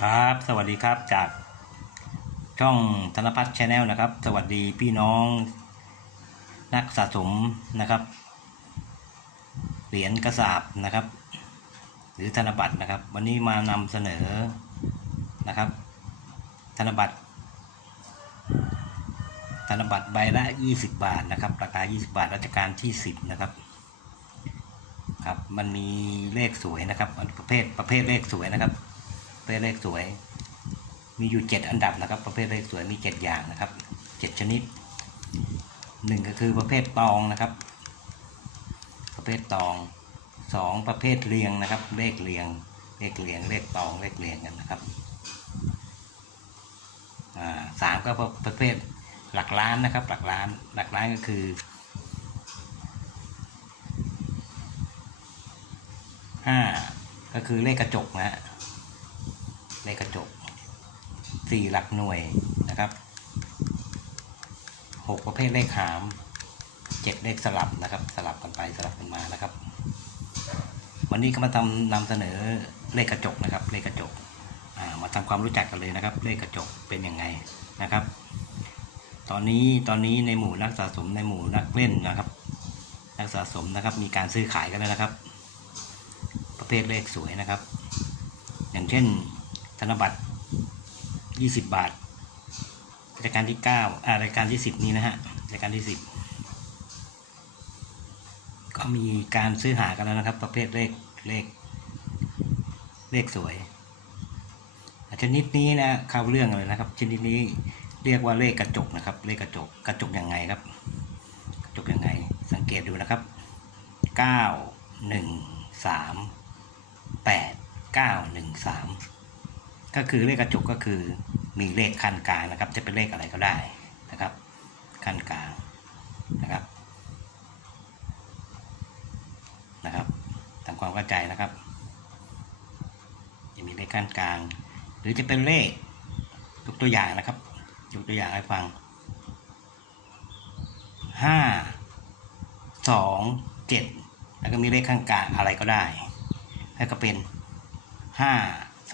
ครับ สวัสดีครับจากช่องธนพัฒน์ชาแนลนะครับ สวัสดีพี่น้องนักสะสมนะครับ เหรียญกระสาบนะครับ หรือธนบัตรนะครับ วันนี้มานำเสนอนะครับ ธนบัตร ธนบัตรใบละ 20 บาทนะครับ ราคา 20 บาทรัชกาลที่ 10 นะครับครับ มันมีเลขสวยนะครับ ประเภทประเภทเลขสวยนะครับ ภทเลขสวย มีอยู่ 7 อันดับนะครับ ประเภทเลขสวยมี 7 อย่างนะครับ 7 ชนิดหนึ่งก็คือประเภทตองนะครับ ประเภทตองสองประเภทเรียงนะครับ เลขเรียง เลขเรียง เลขตองเลขเรียงกันนะครับสามก็ประเภทหลักล้านนะครับ หลักล้าน หลักล้านก็คือห้าก็คือเลขกระจกนะฮะ เลขกระจกสี่หลักหน่วยนะครับหกประเภทเลขหามเจ็ดเลขสลับนะครับ สลับกันไปสลับกันมานะครับ วันนี้ก็มาทำนำเสนอเลขกระจกนะครับ เลขกระจกามาทำความรู้จักกันเลยนะครับ เลขกระจกเป็นยังไงนะครับ ตอนนี้ตอนนี้ในหมู่นักสะสมในหมู่นักเล่นนะครับ นักสะสมนะครับมีการซื้อขายกันแล้วนะครับ ประเภทเลขสวยนะครับ อย่างเช่น ธนบัตร20บาทรายการที่9อ่ารายการที่10นี้นะฮะรายการที่10ก็มีการซื้อหากันแล้วนะครับ ประเภทเลขเลข เลขสวยชนิดนี้นะเข้าเรื่องเลยนะครับ ชนิดนี้เรียกว่าเลขกระจกนะครับ เลขกระจกกระจกยังไงครับ กระจกยังไง สังเกตดูนะครับ9 1 3 8 9 1 3ก็ ก็คือเลขกระจกก็คือมีเลขขั้นกลางนะครับ จะเป็นเลขอะไรก็ได้นะครับ ขั้นกลางนะครับนะครับทำความเข้าใจนะครับ จะมีเลขขั้นกลาง หรือจะเป็นเลขยกตัวอย่างนะครับยกตัวอย่างให้ฟังห้าสองเจ็ดแล้วก็มีเลขข้างกลางอะไรก็ได้ แล้วก็เป็นห้า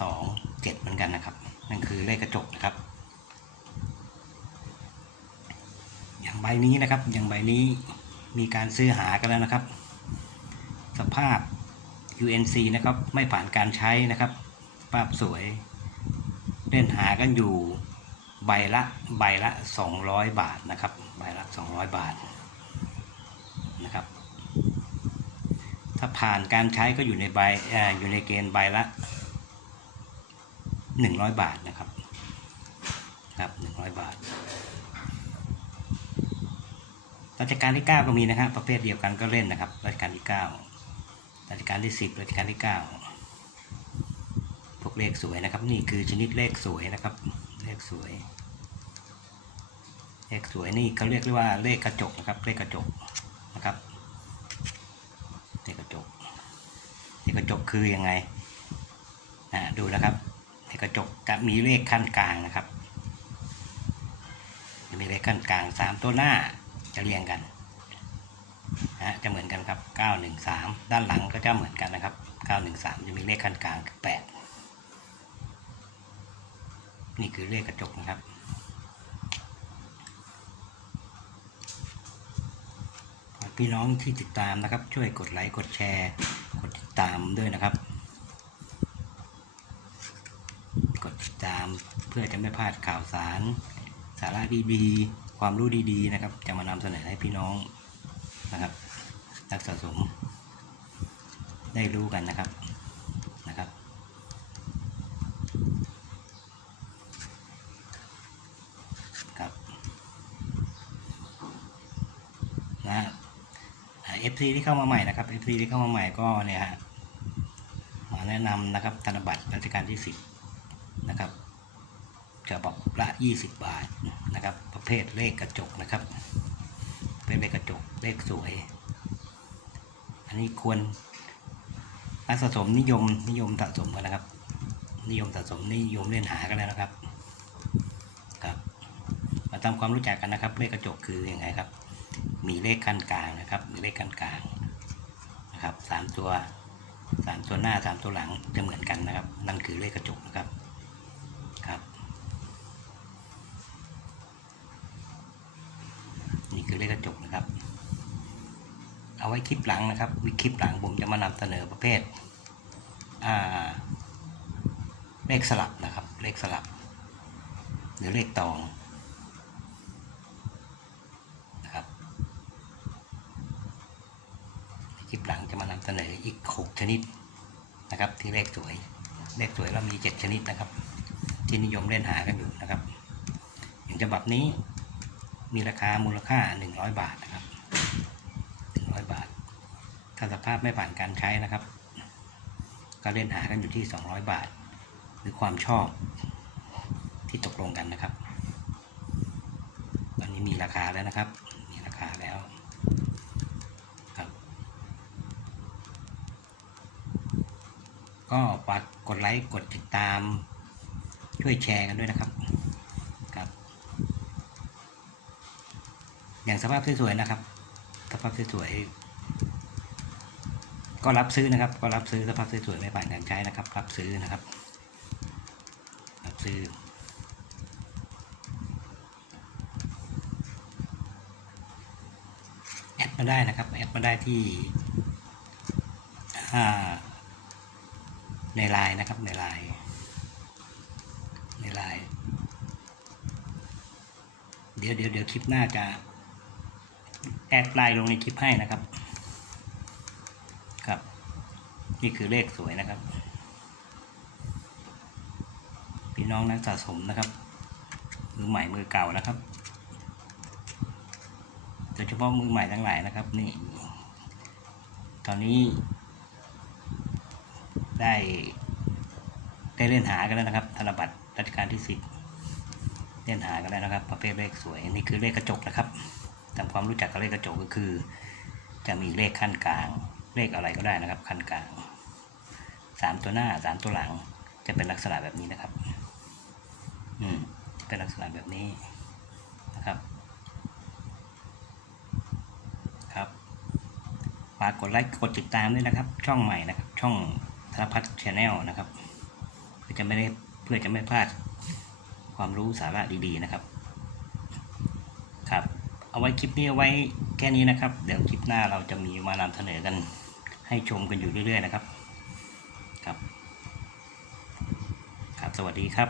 สองเจ็ดเหมือนกันนะครับ นั่นคือเลขกระจกนะครับ อย่างใบนี้นะครับ อย่างใบนี้มีการซื้อหากันแล้วนะครับ สภาพ UNC นะครับไม่ผ่านการใช้นะครับ ภาพสวย เล่นหากันอยู่ใบละใบละ 200 บาทนะครับ ใบละ 200 บาทนะครับ ถ้าผ่านการใช้ก็อยู่ในใบออยู่ในเกณฑ์ใบละ 100 บาทนะครับครับ100 บาทรัชกาลที่ 9 ก็มีนะครับประเภทเดียวกันก็เล่นนะครับรัชกาลที่ 9รัชกาลที่ 10รัชกาลที่ 9 พวกเลขสวยนะครับ นี่คือชนิดเลขสวยนะครับ เลขสวย เลขสวยนี่เขาเรียกว่าเลขกระจกนะครับ เลขกระจกนะครับเลขกระจกเลขกระจกคือยังไงดูนะครับ เลขกระจกจะมีเลขขั้นกลางนะครับจะมีเลขขั้นกลางสามตัวหน้าจะเรียงกันนะจะเหมือนกันครับเก้าหนึ่งสามด้านหลังก็จะเหมือนกันนะครับเก้าหนึ่งสามจะมีเลขขั้นกลางแปดนี่คือเลขกระจกนะครับ พี่น้องที่ติดตามนะครับ ช่วยกดไลค์ กดแชร์ กดติดตามด้วยนะครับ กด ติดตามเพื่อจะไม่พลาดข่าวสาร สาระดีๆ ความรู้ดีๆนะครับ จะมานำเสนอให้พี่น้องนะครับนักสะสม ได้รู้กันนะครับนะครับ ครับนะเอฟซีที่เข้ามาใหม่นะครับเอฟซีที่เข้ามาใหม่ก็เนี่ยฮะมาแนะนำนะครับธนบัตรรัชกาลที่สิบ นะครับฉบับละยี่สิบบาทนะครับ ประเภทเลขกระจกนะครับ เป็นเลขกระจกเลขสวย อันนี้ควรนักสะสมนิยมนิยมสะสมกันนะครับ นิยมสะสมนิยมเล่นหากันแล้วนะครับครับมาทำความรู้จักกันนะครับ เลขกระจกคือยังไงครับ มีเลขขั้นกลางนะครับ มีเลขขั้นกลางนะครับสามตัวสามตัวหน้าสามตัวหลังจะเหมือนกันนะครับ นั่นคือเลขกระจกนะครับ เอาไว้คลิปหลังนะครับวิคลิปหลังผมจะมานำเสนอประเภทเลขสลับนะครับ เลขสลับ หรือเลขตองนะครับคลิปหลังจะมานำเสนออีก 6 ชนิดนะครับ ที่เลขสวย เลขสวยเรามี 7 ชนิดนะครับ ที่นิยมเล่นหากันอยู่นะครับ อย่างฉบับนี้มีราคามูลค่า 100 บาทนะครับ100บาท ถ้าสภาพไม่ผ่านการใช้นะครับ ก็เล่นหากันอยู่ที่ 200 บาท หรือความชอบที่ตกลงกันนะครับ ตอนนี้มีราคาแล้วนะครับ มีราคาแล้วครับ ก็ฝากกดไลค์กดติดตาม ช่วยแชร์กันด้วยนะครับครับ อย่างสภาพสวยๆนะครับ สภาพสวยๆ ก็รับซื้อนะครับ ก็รับซื้อสภาพสวยๆไม่ผ่านการใช้นะครับ รับซื้อนะครับ รับซื้อแอดมาได้นะครับแอดมาได้ที่ในไลน์นะครับในไลน์ในไลน์เดี๋ยวเดี๋ยวเดี๋ยวคลิปหน้าจะแอดไลน์ลงในคลิปให้นะครับ นี่คือเลขสวยนะครับ พี่น้องนักสะสมนะครับ มือใหม่มือเก่านะครับโดยเฉพาะมือใหม่ทั้งหลายนะครับนี่ ตอนนี้ ได้ได้เล่นหากันแล้วนะครับธนบัตรรัชกาลที่สิบเล่นหากันแล้วนะครับ ประเภทเลขสวยนี่คือเลขกระจกนะครับตามความรู้จักกับเลขกระจกก็คือ จะมีเลขขั้นกลาง เลขอะไรก็ได้นะครับขั้นกลาง สามตัวหน้าสามตัวหลัง จะเป็นลักษณะแบบนี้นะครับ อืมจะเป็นลักษณะแบบนี้นะครับ ครับฝากกดไลค์กดติดตามด้วยนะครับ ช่องใหม่นะครับ ช่องธนพัฒน์ชาแนลนะครับเพื่อจะไม่ได้เพื่อจะไม่พลาดความรู้สาระดีๆนะครับ ครับ เอาไว้คลิปนี้เอาไว้แค่นี้นะครับ เดี๋ยวคลิปหน้าเราจะมีมานำเสนอกันให้ชมกันอยู่เรื่อยๆนะครับครับครับ สวัสดีครับ